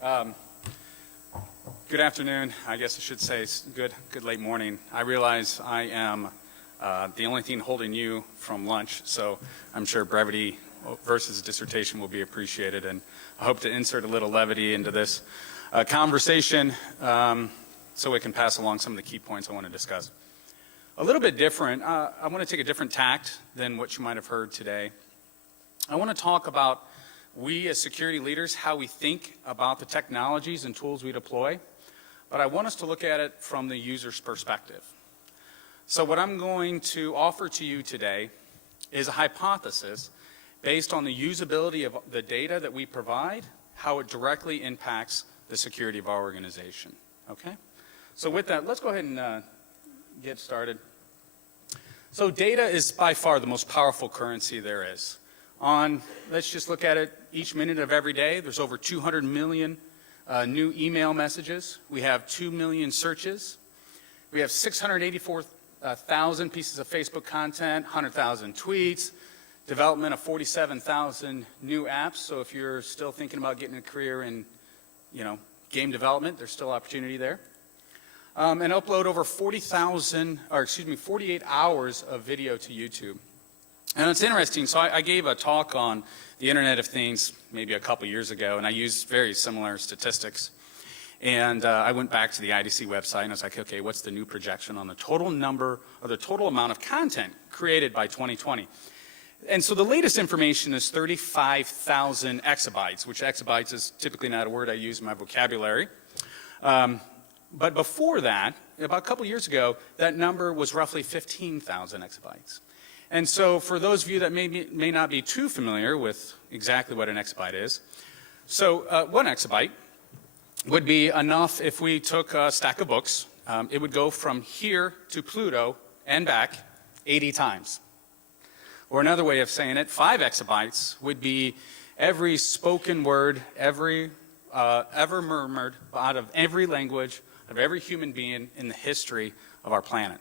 Good afternoon. I guess I should say good late morning. I realize I am the only thing holding you from lunch, so I'm sure brevity versus dissertation will be appreciated, and I hope to insert a little levity into this conversation so we can pass along some of the key points I want to discuss. A little bit different. I want to take a different tact than what you might have heard today. I want to talk about we as security leaders, how we think about the technologies and tools we deploy, but I want us to look at it from the user's perspective. So what I'm going to offer to you today is a hypothesis based on the usability of the data that we provide, how it directly impacts the security of our organization. Okay? So with that, let's go ahead and get started. So data is by far the most powerful currency there is. Let's just look at it each minute of every day. There's over 200 million new email messages. We have 2 million searches. We have 684,000 pieces of Facebook content, 100,000 tweets, development of 47,000 new apps. So if you're still thinking about getting a career in, game development, there's still opportunity there. And upload over 48 hours of video to YouTube. And it's interesting, so I gave a talk on the Internet of Things maybe a couple years ago, and I used very similar statistics. And I went back to the IDC website, and I was like, okay, what's the new projection on the total number, or the total amount of content created by 2020? And so the latest information is 35,000 exabytes, which exabytes is typically not a word I use in my vocabulary. But before that, about a couple years ago, that number was roughly 15,000 exabytes. And so for those of you that may not be too familiar with exactly what an exabyte is, so 1 exabyte would be enough if we took a stack of books. It would go from here to Pluto and back 80 times. Or another way of saying it, 5 exabytes would be every spoken word, ever murmured out of every language of every human being in the history of our planet.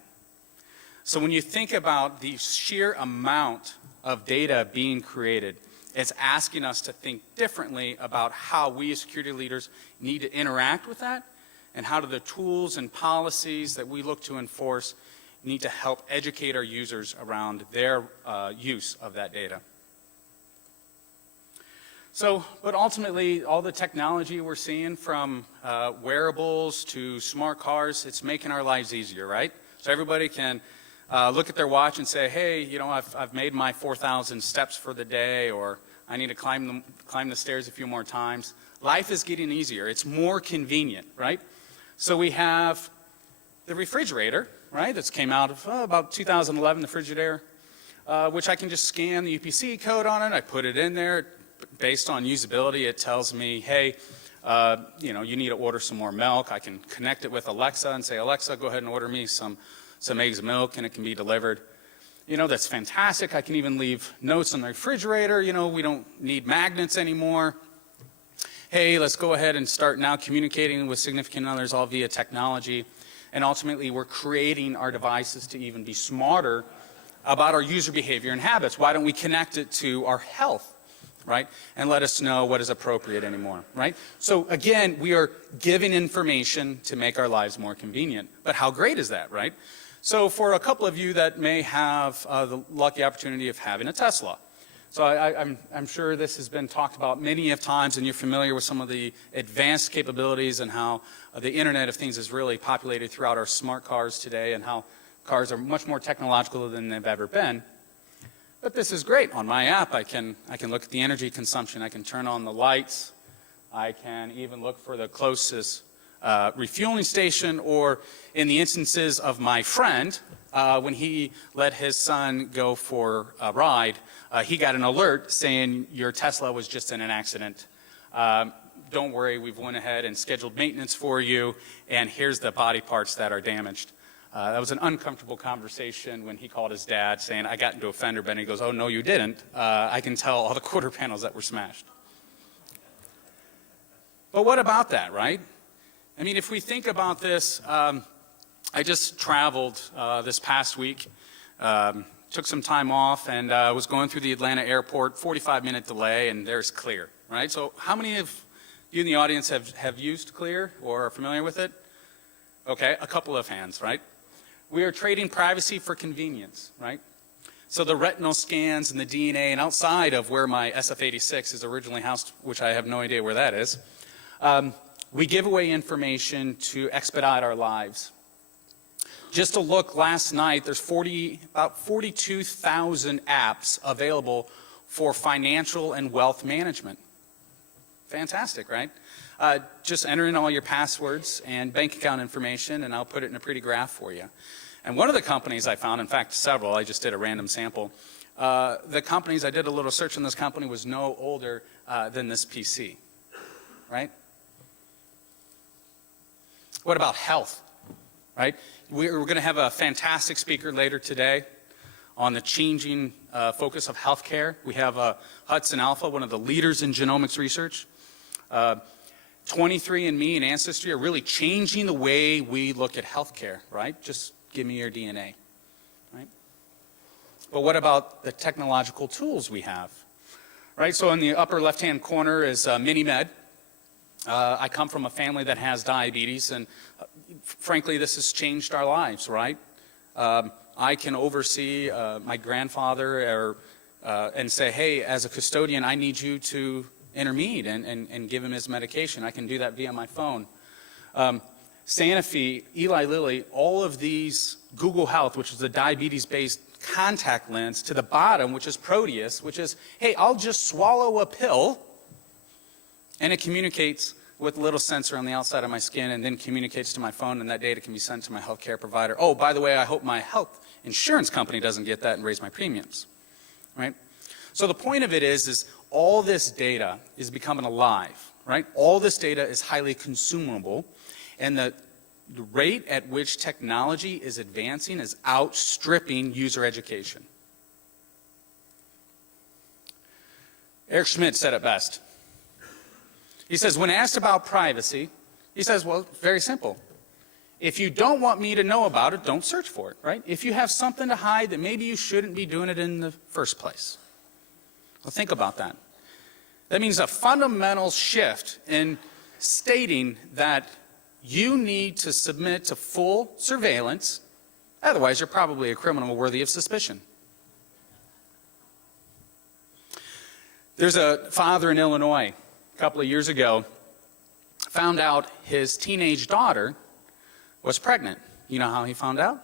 So when you think about the sheer amount of data being created, it's asking us to think differently about how we as security leaders need to interact with that, and how do the tools and policies that we look to enforce need to help educate our users around their use of that data. So, but ultimately, all the technology we're seeing from wearables to smart cars, it's making our lives easier, right? So everybody can look at their watch and say, hey, I've made my 4,000 steps for the day, or I need to climb the stairs a few more times. Life is getting easier. It's more convenient, right? So we have the refrigerator, right? That's came out of about 2011, the Frigidaire, which I can just scan the UPC code on it. I put it in there. Based on usability, it tells me, hey, you need to order some more milk. I can connect it with Alexa and say, Alexa, go ahead and order me some eggs and milk, and it can be delivered. That's fantastic. I can even leave notes on the refrigerator. We don't need magnets anymore. Hey, let's go ahead and start now communicating with significant others all via technology. And ultimately, we're creating our devices to even be smarter about our user behavior and habits. Why don't we connect it to our health, right? And let us know what is appropriate anymore, right? So again, we are giving information to make our lives more convenient. But how great is that, right? So for a couple of you that may have the lucky opportunity of having a Tesla. So I'm sure this has been talked about many of times, and you're familiar with some of the advanced capabilities and how the Internet of Things is really populated throughout our smart cars today, and how cars are much more technological than they've ever been. But this is great. On my app, I can look at the energy consumption. I can turn on the lights. I can even look for the closest refueling station, or in the instances of my friend, when he let his son go for a ride, he got an alert saying your Tesla was just in an accident. Don't worry, we've went ahead and scheduled maintenance for you, and here's the body parts that are damaged. That was an uncomfortable conversation when he called his dad saying, I got into a fender bender. He goes, oh, no, you didn't. I can tell all the quarter panels that were smashed. But what about that, right? I mean, if we think about this, I just traveled this past week, took some time off, and was going through the Atlanta airport, 45-minute delay, and there's clear, right? So how many have You in the audience have used Clear or are familiar with it? Okay, a couple of hands, right? We are trading privacy for convenience, right? So the retinal scans and the DNA, and outside of where my SF-86 is originally housed, which I have no idea where that is, we give away information to expedite our lives. Just to look last night, there's about 42,000 apps available for financial and wealth management. Fantastic, right? Just enter in all your passwords and bank account information, and I'll put it in a pretty graph for you. And one of the companies I found, in fact, several, I just did a random sample, the companies, I did a little search on this company, was no older than this PC, right? What about health, right? We're going to have a fantastic speaker later today on the changing focus of healthcare. We have Hudson Alpha, one of the leaders in genomics research. 23andMe and Ancestry are really changing the way we look at healthcare, right? Just give me your DNA, right? But what about the technological tools we have, right? So in the upper left-hand corner is MiniMed. I come from a family that has diabetes, and frankly, this has changed our lives, right? I can oversee my grandfather and say, hey, as a custodian, I need you to intermediate and give him his medication. I can do that via my phone. Sanofi, Eli Lilly, all of these, Google Health, which is a diabetes-based contact lens, to the bottom, which is Proteus, which is, hey, I'll just swallow a pill, and it communicates with a little sensor on the outside of my skin and then communicates to my phone, and that data can be sent to my healthcare provider. Oh, by the way, I hope my health insurance company doesn't get that and raise my premiums, right? So the point of it is all this data is becoming alive, right? All this data is highly consumable, and the rate at which technology is advancing is outstripping user education. Eric Schmidt said it best. He says, when asked about privacy, he says, well, very simple. If you don't want me to know about it, don't search for it, right? If you have something to hide, then maybe you shouldn't be doing it in the first place. Well, think about that. That means a fundamental shift in stating that you need to submit to full surveillance, otherwise you're probably a criminal worthy of suspicion. There's a father in Illinois a couple of years ago, found out his teenage daughter was pregnant. You know how he found out?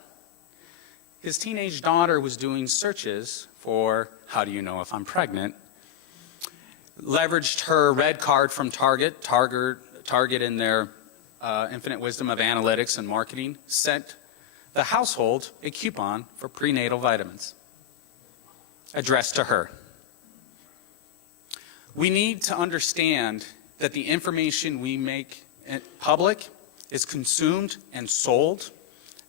His teenage daughter was doing searches for, how do you know if I'm pregnant? Leveraged her red card from Target in their infinite wisdom of analytics and marketing, sent the household a coupon for prenatal vitamins addressed to her. We need to understand that the information we make public is consumed and sold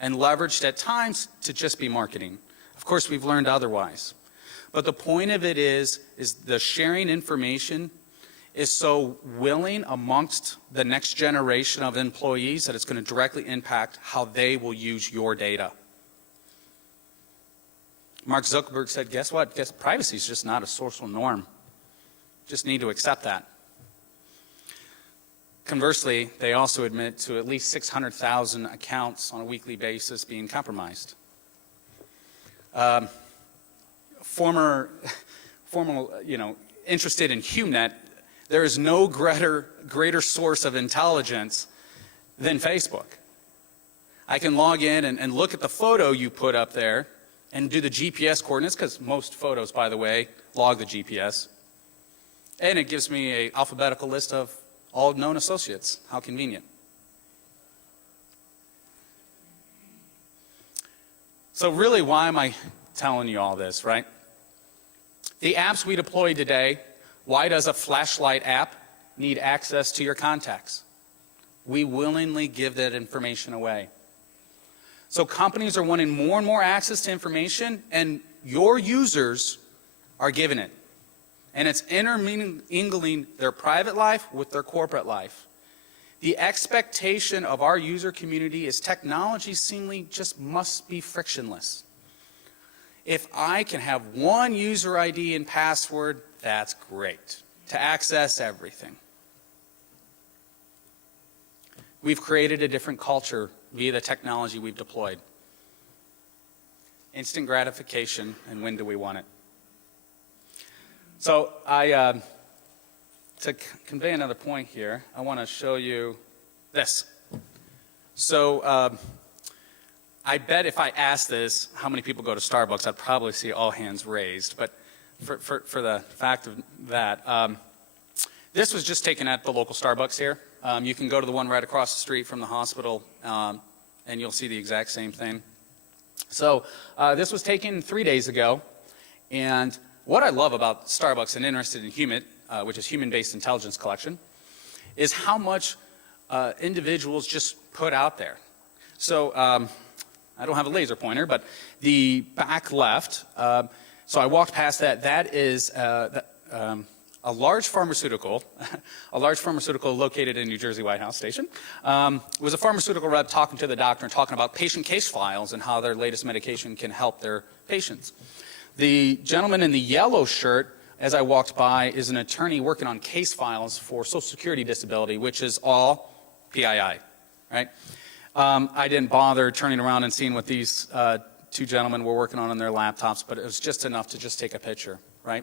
and leveraged at times to just be marketing. Of course, we've learned otherwise. But the point of it is the sharing information is so willing amongst the next generation of employees that it's going to directly impact how they will use your data. Mark Zuckerberg said, guess what? Guess privacy is just not a social norm. Just need to accept that. Conversely, they also admit to at least 600,000 accounts on a weekly basis being compromised. Former, interested in HumeNet, there is no greater source of intelligence than Facebook. I can log in and look at the photo you put up there and do the GPS coordinates, because most photos, by the way, log the GPS. And it gives me an alphabetical list of all known associates. How convenient. So really, why am I telling you all this, right? The apps we deploy today, why does a flashlight app need access to your contacts? We willingly give that information away. So companies are wanting more and more access to information, and your users are given it. And it's intermingling their private life with their corporate life. The expectation of our user community is technology seemingly just must be frictionless. If I can have one user ID and password, that's great to access everything. We've created a different culture via the technology we've deployed. Instant gratification, and when do we want it? So to convey another point here, I want to show you this. So I bet if I asked this, how many people go to Starbucks, I'd probably see all hands raised. But for the fact of that, this was just taken at the local Starbucks here. You can go to the one right across the street from the hospital, and you'll see the exact same thing. So this was taken 3 days ago, and what I love about Starbucks and interested in HUMIT, which is Human-Based Intelligence Collection, is how much individuals just put out there. So I don't have a laser pointer, but the back left, so I walked past that. That is a large pharmaceutical, located in New Jersey White House Station. It was a pharmaceutical rep talking to the doctor and talking about patient case files and how their latest medication can help their patients. The gentleman in the yellow shirt, as I walked by, is an attorney working on case files for Social Security disability, which is all PII, right? I didn't bother turning around and seeing what these two gentlemen were working on their laptops, but it was just enough to just take a picture, right?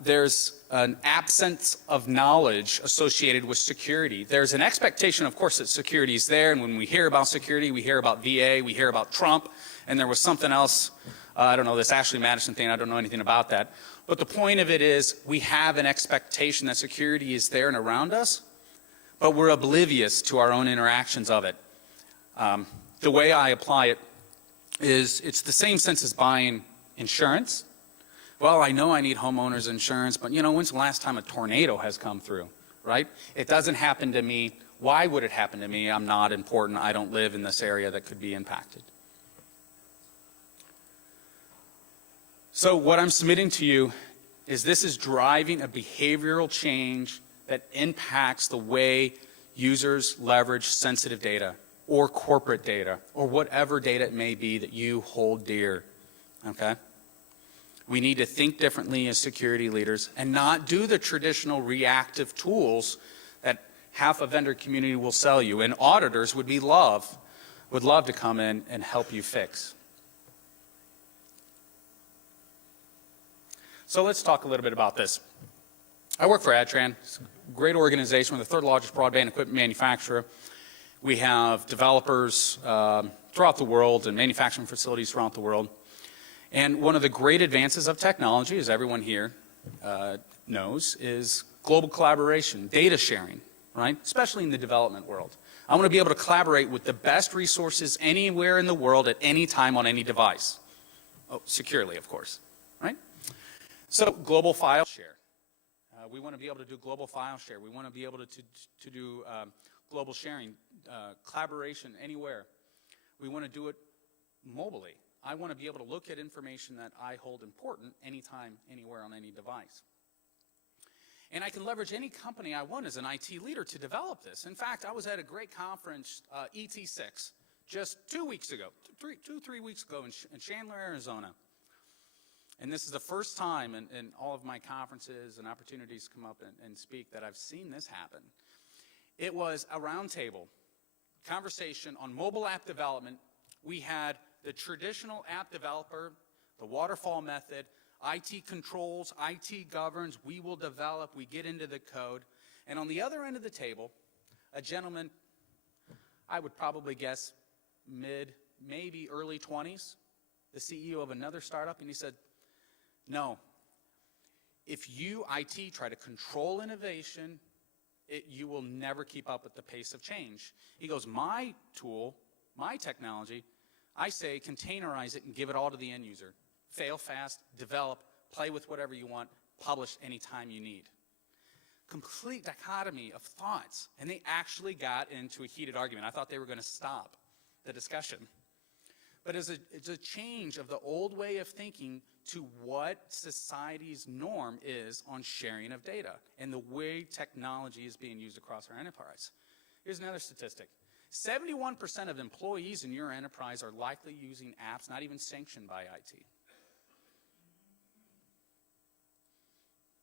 There's an absence of knowledge associated with security. There's an expectation, of course, that security is there, and when we hear about security, we hear about VA, we hear about Trump, and there was something else, I don't know, this Ashley Madison thing, I don't know anything about that. But the point of it is we have an expectation that security is there and around us, but we're oblivious to our own interactions of it. The way I apply it is it's the same sense as buying insurance. Well, I know I need homeowners insurance, but you know, when's the last time a tornado has come through, right? It doesn't happen to me. Why would it happen to me? I'm not important. I don't live in this area that could be impacted. So what I'm submitting to you is this is driving a behavioral change that impacts the way users leverage sensitive data or corporate data or whatever data it may be that you hold dear, okay? We need to think differently as security leaders and not do the traditional reactive tools that half a vendor community will sell you, and auditors would love to come in and help you fix. So let's talk a little bit about this. I work for Adtran. It's a great organization. We're the third largest broadband equipment manufacturer. We have developers throughout the world and manufacturing facilities throughout the world. And one of the great advances of technology, as everyone here knows, is global collaboration, data sharing, right? Especially in the development world. I want to be able to collaborate with the best resources anywhere in the world at any time on any device. Oh, securely, of course, right? So global file share. We want to be able to do global file share. We want to be able to do global sharing, collaboration anywhere. We want to do it mobily. I want to be able to look at information that I hold important anytime, anywhere, on any device. And I can leverage any company I want as an IT leader to develop this. In fact, I was at a great conference, ET6, just 2 weeks ago, 3 weeks ago in Chandler, Arizona. And this is the first time in all of my conferences and opportunities to come up and speak that I've seen this happen. It was a roundtable conversation on mobile app development. We had the traditional app developer, the waterfall method, IT controls, IT governs, we will develop, we get into the code. And on the other end of the table, a gentleman, I would probably guess mid, maybe early 20s, the CEO of another startup, and he said, no, if you, IT, try to control innovation, you will never keep up with the pace of change. He goes, my tool, my technology, I say containerize it and give it all to the end user. Fail fast, develop, play with whatever you want, publish anytime you need. Complete dichotomy of thoughts. And they actually got into a heated argument. I thought they were going to stop the discussion. But it's a change of the old way of thinking to what society's norm is on sharing of data and the way technology is being used across our enterprise. Here's another statistic. 71% of employees in your enterprise are likely using apps not even sanctioned by IT.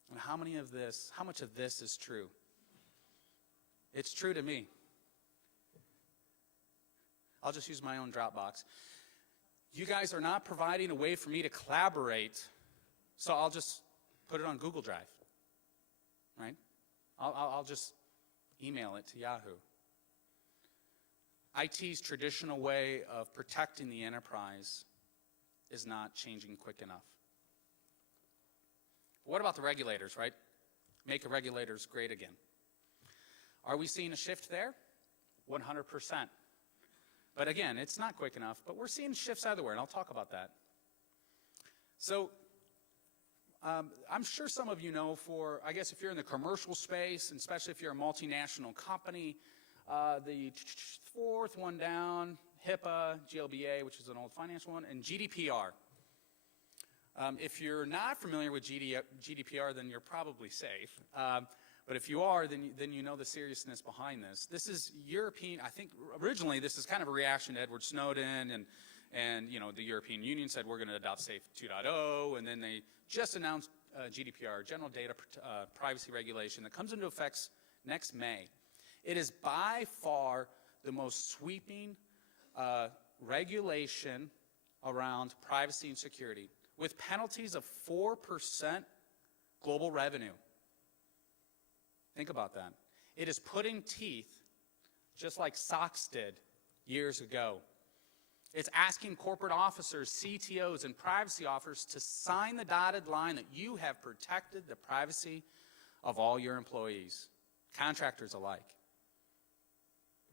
And how much of this is true? It's true to me. I'll just use my own Dropbox. You guys are not providing a way for me to collaborate, so I'll just put it on Google Drive, right? I'll just email it to Yahoo. IT's traditional way of protecting the enterprise is not changing quick enough. What about the regulators, right? Make the regulators great again. Are we seeing a shift there? 100%. But again, it's not quick enough, but we're seeing shifts everywhere, and I'll talk about that. So I'm sure some of you know, I guess if you're in the commercial space, and especially if you're a multinational company, the fourth one down, HIPAA, GLBA, which is an old financial one, and GDPR. If you're not familiar with GDPR, then you're probably safe. But if you are, then you know the seriousness behind this. This is European. I think originally this is kind of a reaction to Edward Snowden, and you know, the European Union said we're going to adopt SAFE 2.0, and then they just announced GDPR, General Data Privacy Regulation, that comes into effect next May. It is by far the most sweeping regulation around privacy and security, with penalties of 4% global revenue. Think about that. It is putting teeth, just like SOX did years ago. It's asking corporate officers, CTOs, and privacy officers to sign the dotted line that you have protected the privacy of all your employees, contractors alike.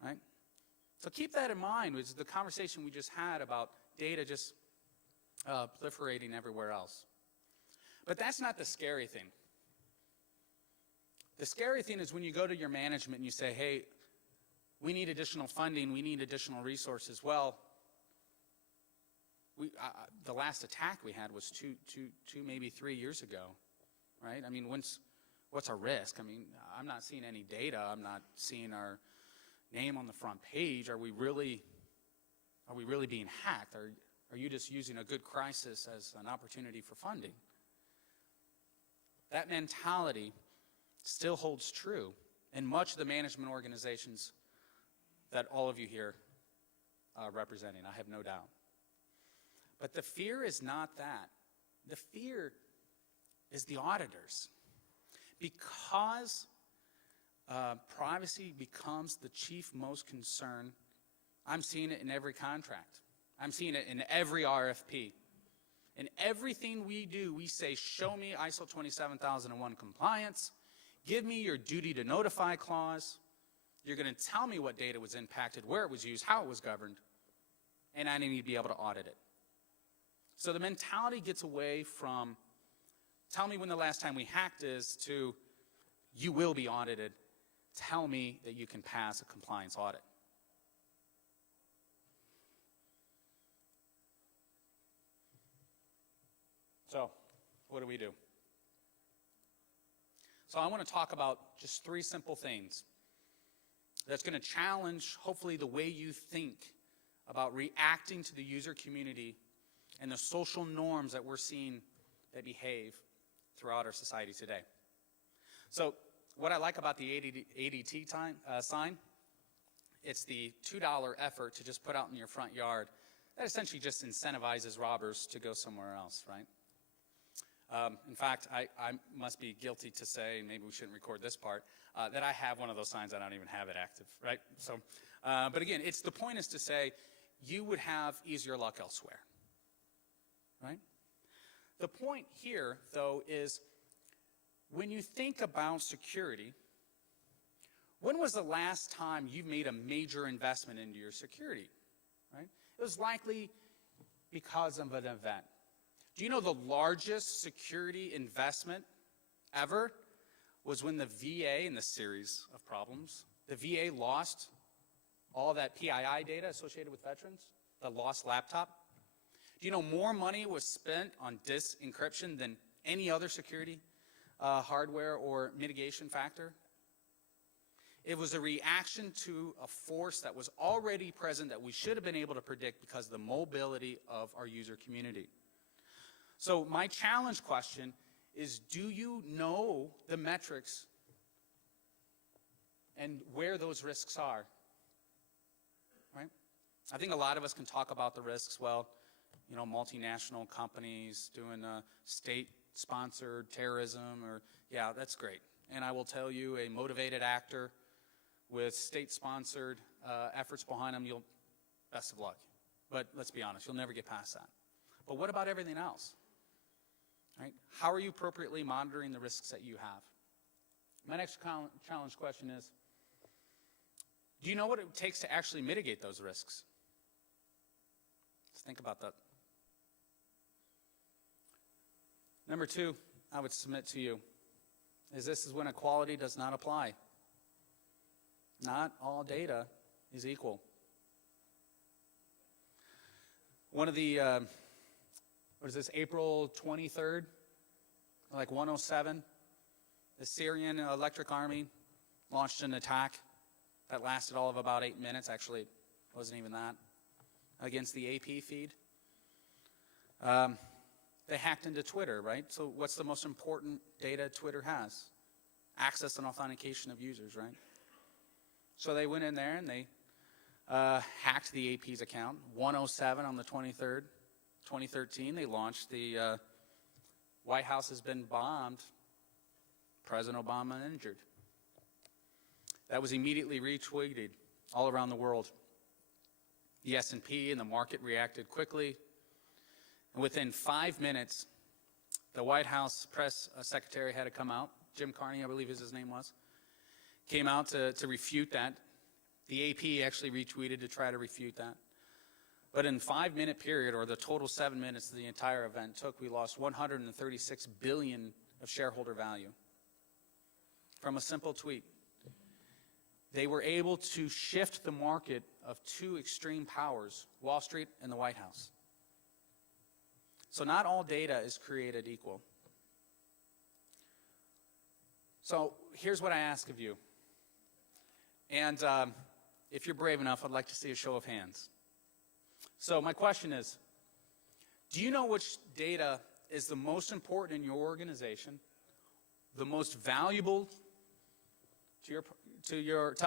Right? So keep that in mind with the conversation we just had about data just proliferating everywhere else. But that's not the scary thing. The scary thing is when you go to your management and you say, hey, we need additional funding, we need additional resources. Well, the last attack we had was two, maybe 3 years ago, right? I mean, what's our risk? I mean, I'm not seeing any data. I'm not seeing our name on the front page. Are we really being hacked? Are you just using a good crisis as an opportunity for funding? That mentality still holds true in much of the management organizations that all of you here are representing, I have no doubt. But the fear is not that. The fear is the auditors. Because privacy becomes the chief most concern, I'm seeing it in every contract. I'm seeing it in every RFP. In everything we do, we say, show me ISO 27001 compliance. Give me your duty to notify clause. You're going to tell me what data was impacted, where it was used, how it was governed, and I need to be able to audit it. So the mentality gets away from, tell me when the last time we hacked is, to, you will be audited. Tell me that you can pass a compliance audit. So, what do we do? So I want to talk about just 3 simple things that's going to challenge, hopefully, the way you think about reacting to the user community and the social norms that we're seeing that behave throughout our society today. So what I like about the ADT sign, it's the $2 effort to just put out in your front yard. That essentially just incentivizes robbers to go somewhere else, right? In fact, I must be guilty to say, maybe we shouldn't record this part, that I have one of those signs. I don't even have it active, right? So, but again, the point is to say you would have easier luck elsewhere, right? The point here, though, is when you think about security, when was the last time you made a major investment into your security, right? It was likely because of an event. Do you know the largest security investment ever was when the VA, in the series of problems, the VA lost all that PII data associated with veterans, the lost laptop? Do you know more money was spent on disk encryption than any other security hardware or mitigation factor? It was a reaction to a force that was already present that we should have been able to predict because of the mobility of our user community. So my challenge question is, do you know the metrics and where those risks are? Right? I think a lot of us can talk about the risks. Well, multinational companies doing state-sponsored terrorism, or yeah, that's great. And I will tell you, a motivated actor with state-sponsored efforts behind them, best of luck. But let's be honest, you'll never get past that. But what about everything else? Right? How are you appropriately monitoring the risks that you have? My next challenge question is, do you know what it takes to actually mitigate those risks? Let's think about that. Number two, I would submit to you, this is when equality does not apply. Not all data is equal. One of the, April 23rd, like 107, the Syrian Electric Army launched an attack that lasted all of about 8 minutes. Actually, it wasn't even that, against the AP feed. They hacked into Twitter, right? So what's the most important data Twitter has? Access and authentication of users, right? So they went in there and they hacked the AP's account. 107 on the 23rd, 2013, they launched the White House has been bombed, President Obama injured. That was immediately retweeted all around the world. The S&P and the market reacted quickly. And within 5 minutes, the White House press secretary had to come out. Jim Carney, I believe his name was, came out to refute that. The AP actually retweeted to try to refute that. But in 5-minute period, or the total 7 minutes the entire event took, we lost $136 billion of shareholder value from a simple tweet. They were able to shift the market of two extreme powers, Wall Street and the White House. So not all data is created equal. So here's what I ask of you. And if you're brave enough, I'd like to see a show of hands. So my question is, do you know which data is the most important in your organization, the most valuable to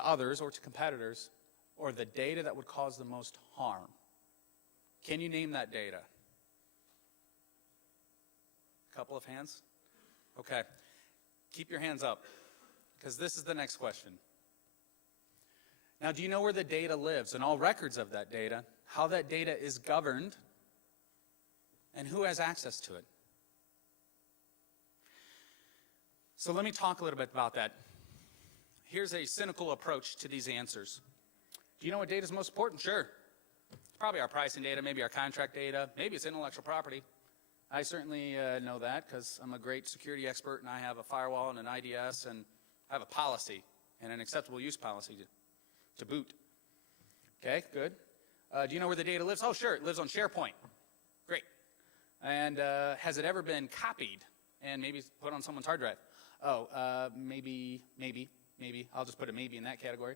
others or to competitors, or the data that would cause the most harm? Can you name that data? A couple of hands? Okay. Keep your hands up, because this is the next question. Now, do you know where the data lives and all records of that data, how that data is governed, and who has access to it? So let me talk a little bit about that. Here's a cynical approach to these answers. Do you know what data is most important? Sure. It's probably our pricing data, maybe our contract data, maybe it's intellectual property. I certainly know that because I'm a great security expert and I have a firewall and an IDS and I have a policy and an acceptable use policy to boot. Okay, good. Do you know where the data lives? Oh, sure, it lives on SharePoint. Great. And has it ever been copied and maybe put on someone's hard drive? Oh, maybe. I'll just put a maybe in that category.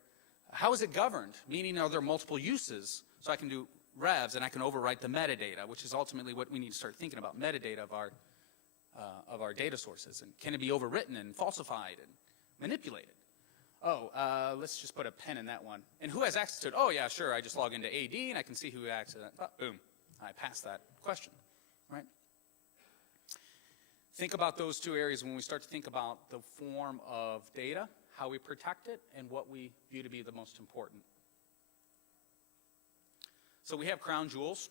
How is it governed? Meaning, are there multiple uses? So I can do revs and I can overwrite the metadata, which is ultimately what we need to start thinking about, metadata of our data sources. And can it be overwritten and falsified and manipulated? Oh, let's just put a pen in that one. And who has access to it? Oh, yeah, sure. I just log into AD and I can see who has access to that. Boom. I passed that question, right? Think about those two areas when we start to think about the form of data, how we protect it, and what we view to be the most important. So we have crown jewels.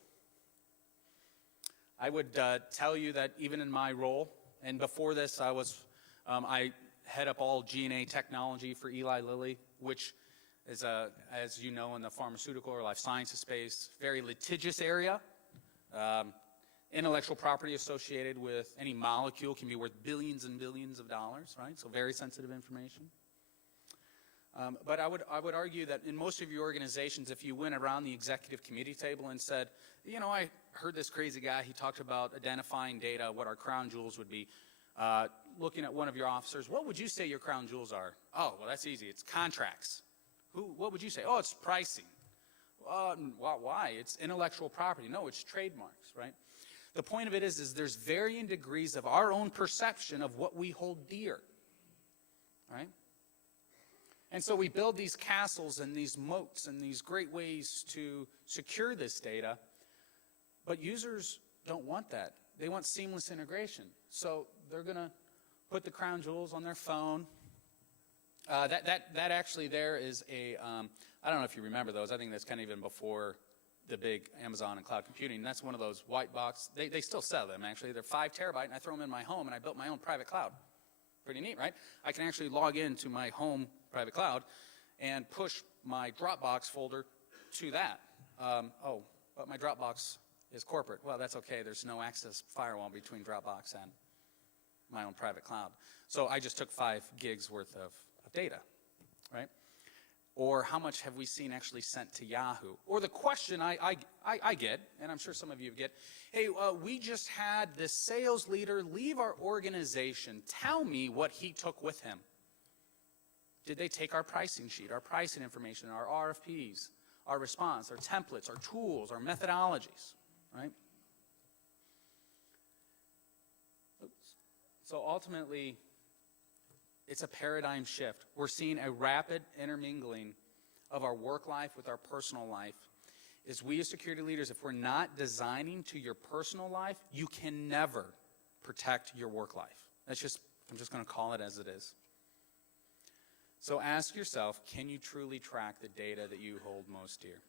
I would tell you that even in my role, and before this I head up all G&A technology for Eli Lilly, which is, as you know, in the pharmaceutical or life sciences space, very litigious area. Intellectual property associated with any molecule can be worth billions and billions of dollars, right? So very sensitive information. But I would argue that in most of your organizations, if you went around the executive committee table and said, you know, I heard this crazy guy, he talked about identifying data, what our crown jewels would be. Looking at one of your officers, what would you say your crown jewels are? Oh, well, that's easy. It's contracts. What would you say? Oh, it's pricing. Why? It's intellectual property. No, it's trademarks, right? The point of it is there's varying degrees of our own perception of what we hold dear, right? And so we build these castles and these moats and these great ways to secure this data, but users don't want that. They want seamless integration. So they're going to put the crown jewels on their phone. That actually there is a, I don't know if you remember those. I think that's kind of even before the big Amazon and cloud computing. That's one of those white box. They still sell them, actually. They're 5 terabyte, and I throw them in my home, and I built my own private cloud. Pretty neat, right? I can actually log into my home private cloud and push my Dropbox folder to that. Oh, but my Dropbox is corporate. Well, that's okay. There's no access firewall between Dropbox and my own private cloud. So I just took 5 gigs worth of data, right? Or how much have we seen actually sent to Yahoo? Or the question I get, and I'm sure some of you get, hey, we just had this sales leader leave our organization. Tell me what he took with him. Did they take our pricing sheet, our pricing information, our RFPs, our response, our templates, our tools, our methodologies, right? Oops. So ultimately, it's a paradigm shift. We're seeing a rapid intermingling of our work life with our personal life. As we as security leaders, if we're not designing to your personal life, you can never protect your work life. I'm just going to call it as it is. So ask yourself, can you truly track the data that you hold most dear?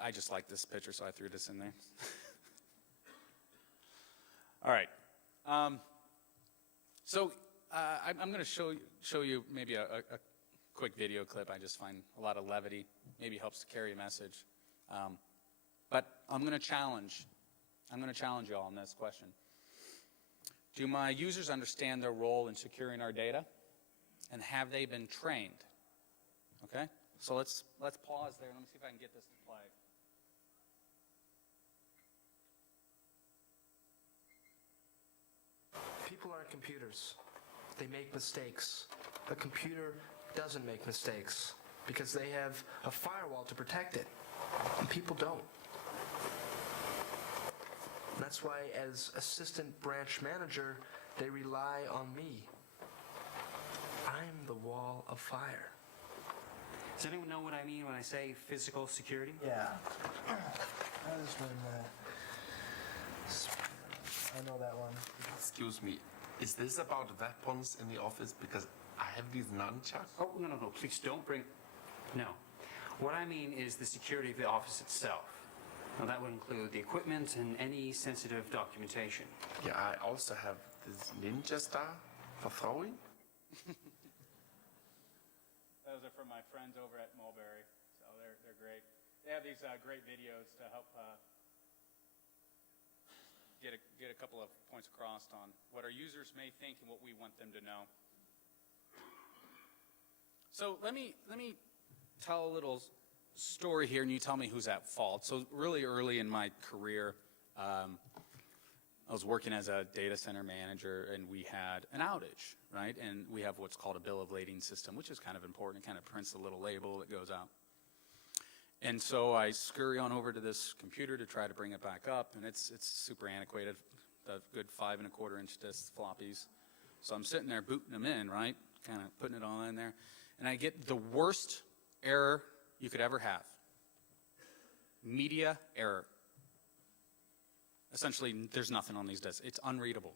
I just like this picture, so I threw this in there. All right. I'm going to show you maybe a quick video clip. I just find a lot of levity, maybe helps to carry a message. But I'm going to challenge you all on this question. Do my users understand their role in securing our data? And have they been trained? Okay? So let's pause there. Let me see if I can get this to play. People aren't computers. They make mistakes. A computer doesn't make mistakes because they have a firewall to protect it. And people don't. That's why as assistant branch manager, they rely on me. I'm the wall of fire. Does anyone know what I mean when I say physical security? Yeah. That is when, I know that one. Excuse me, is this about weapons in the office? Because I have these nunchucks. Oh, no, please don't bring... No. What I mean is the security of the office itself. Now, that would include the equipment and any sensitive documentation. Yeah, I also have this ninja star for throwing. Those are from my friends over at Mulberry, so they're great. They have these great videos to help get a couple of points across on what our users may think and what we want them to know. So let me tell a little story here, and you tell me who's at fault. So really early in my career, I was working as a data center manager, and we had an outage, right? And we have what's called a bill of lading system, which is kind of important. It kind of prints a little label that goes out. And so I scurry on over to this computer to try to bring it back up, and it's super antiquated, the good 5 1/4-inch disk floppies. So I'm sitting there booting them in, right? Kind of putting it all in there. And I get the worst error you could ever have. Media error. Essentially, there's nothing on these disks. It's unreadable.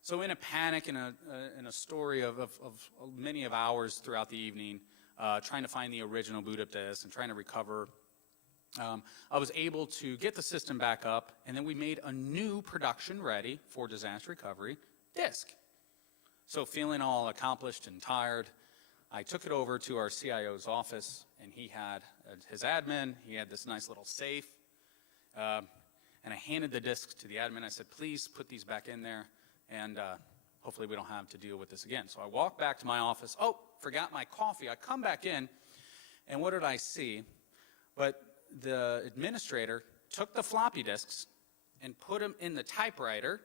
So in a panic, in a story of many of hours throughout the evening, trying to find the original boot up disk and trying to recover, I was able to get the system back up, and then we made a new production ready for disaster recovery disk. So feeling all accomplished and tired, I took it over to our CIO's office, and he had his admin. He had this nice little safe, and I handed the disks to the admin. I said, please put these back in there, and hopefully we don't have to deal with this again. So I walked back to my office. Oh, forgot my coffee. I come back in, and what did I see? But the administrator took the floppy disks and put them in the typewriter,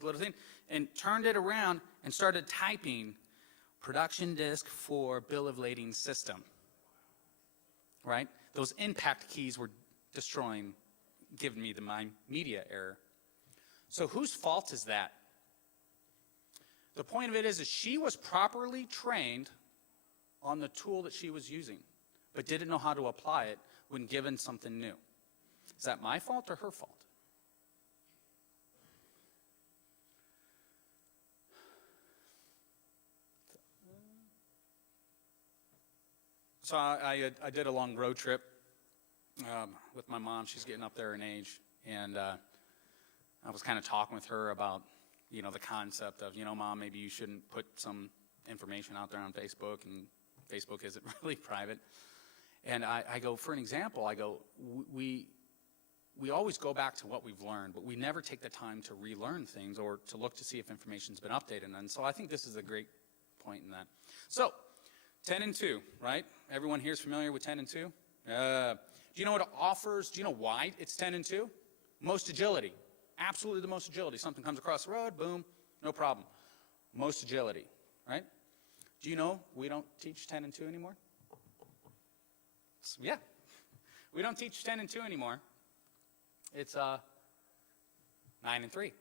the little thing, and turned it around and started typing production disk for bill of lading system, right? Those impact keys were destroying, giving me my media error. So whose fault is that? The point of it is she was properly trained on the tool that she was using, but didn't know how to apply it when given something new. Is that my fault or her fault? So I did a long road trip with my mom. She's getting up there in age, and I was kind of talking with her about, the concept of, Mom, maybe you shouldn't put some information out there on Facebook, and Facebook isn't really private. And I go, for an example, I go, we always go back to what we've learned, but we never take the time to relearn things or to look to see if information's been updated. And so I think this is a great point in that. So 10 and 2, right? Everyone here is familiar with 10 and 2? Do you know what it offers? Do you know why it's 10 and 2? Most agility. Absolutely the most agility. Something comes across the road, boom, no problem. Most agility, right? Do you know we don't teach 10 and 2 anymore? So, yeah. We don't teach 10 and 2 anymore. It's 9 and 3.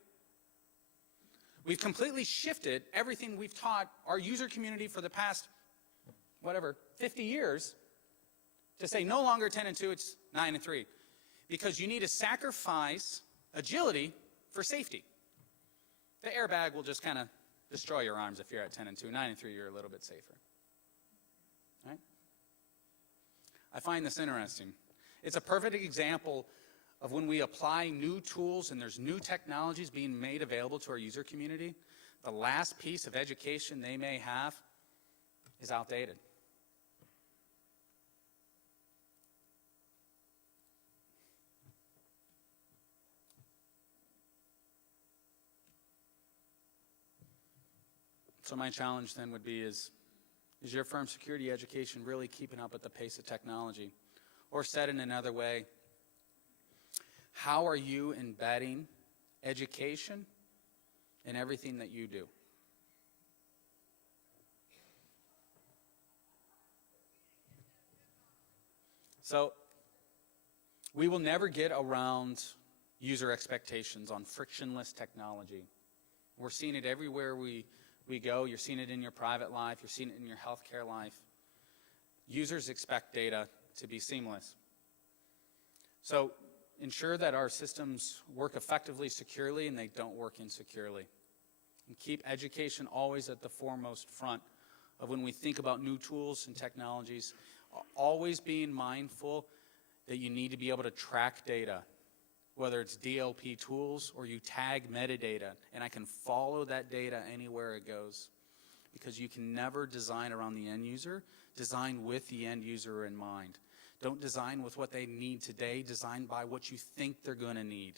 We've completely shifted everything we've taught our user community for the past 50 years to say no longer 10 and 2, it's 9 and 3. Because you need to sacrifice agility for safety. The airbag will just kind of destroy your arms if you're at 10 and 2. 9 and 3, you're a little bit safer. Right? I find this interesting. It's a perfect example of when we apply new tools and there's new technologies being made available to our user community, the last piece of education they may have is outdated. So my challenge then would be is your firm's security education really keeping up with the pace of technology? Or said in another way, how are you embedding education in everything that you do? So we will never get around user expectations on frictionless technology. We're seeing it everywhere we go. You're seeing it in your private life. You're seeing it in your healthcare life. Users expect data to be seamless. So ensure that our systems work effectively, securely, and they don't work insecurely. And keep education always at the foremost front of when we think about new tools and technologies, always being mindful that you need to be able to track data, whether it's DLP tools or you tag metadata, and I can follow that data anywhere it goes. Because you can never design around the end user, design with the end user in mind. Don't design with what they need today, design by what you think they're going to need.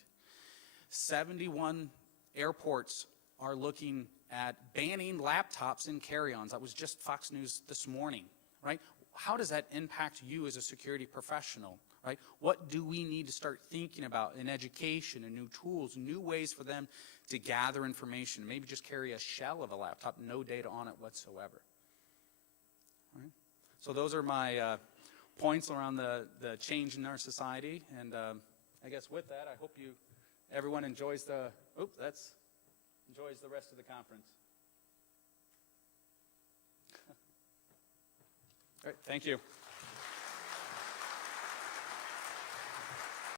71 airports are looking at banning laptops in carry-ons. That was just Fox News this morning, right? How does that impact you as a security professional, right? What do we need to start thinking about in education and new tools, new ways for them to gather information, maybe just carry a shell of a laptop, no data on it whatsoever. All right? So those are my points around the change in our society, and I guess with that, I hope everyone enjoys the rest of the conference. All right, thank you.